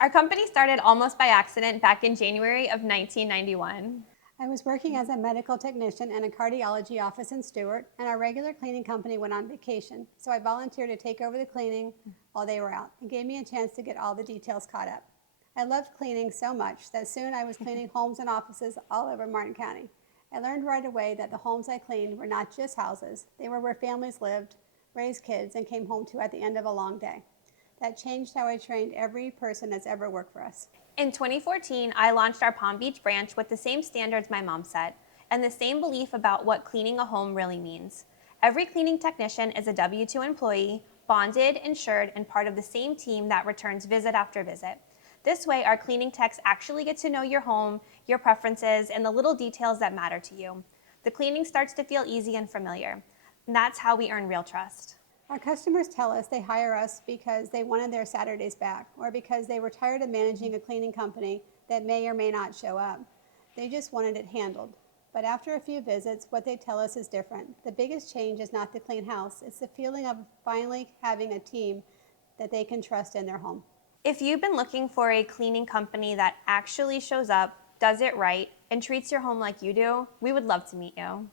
Our company started almost by accident back in January of 1991. I was working as a medical technician in a cardiology office in Stewart, and our regular cleaning company went on vacation, so I volunteered to take over the cleaning while they were out. It gave me a chance to get all the details caught up. I loved cleaning so much that soon I was cleaning homes and offices all over Martin County. I learned right away that the homes I cleaned were not just houses. They were where families lived, raised kids, and came home to at the end of a long day. That changed how I trained every person that's ever worked for us. In 2014, I launched our Palm Beach branch with the same standards my mom set and the same belief about what cleaning a home really means. Every cleaning technician is a W-2 employee, bonded, insured, and part of the same team that returns visit after visit. This way, our cleaning techs actually get to know your home, your preferences, and the little details that matter to you. The cleaning starts to feel easy and familiar, and that's how we earn real trust. Our customers tell us they hire us because they wanted their Saturdays back or because they were tired of managing a cleaning company that may or may not show up. They just wanted it handled. But after a few visits, what they tell us is different. The biggest change is not the clean house, it's the feeling of finally having a team that they can trust in their home. If you've been looking for a cleaning company that actually shows up, does it right, and treats your home like you do, we would love to meet you.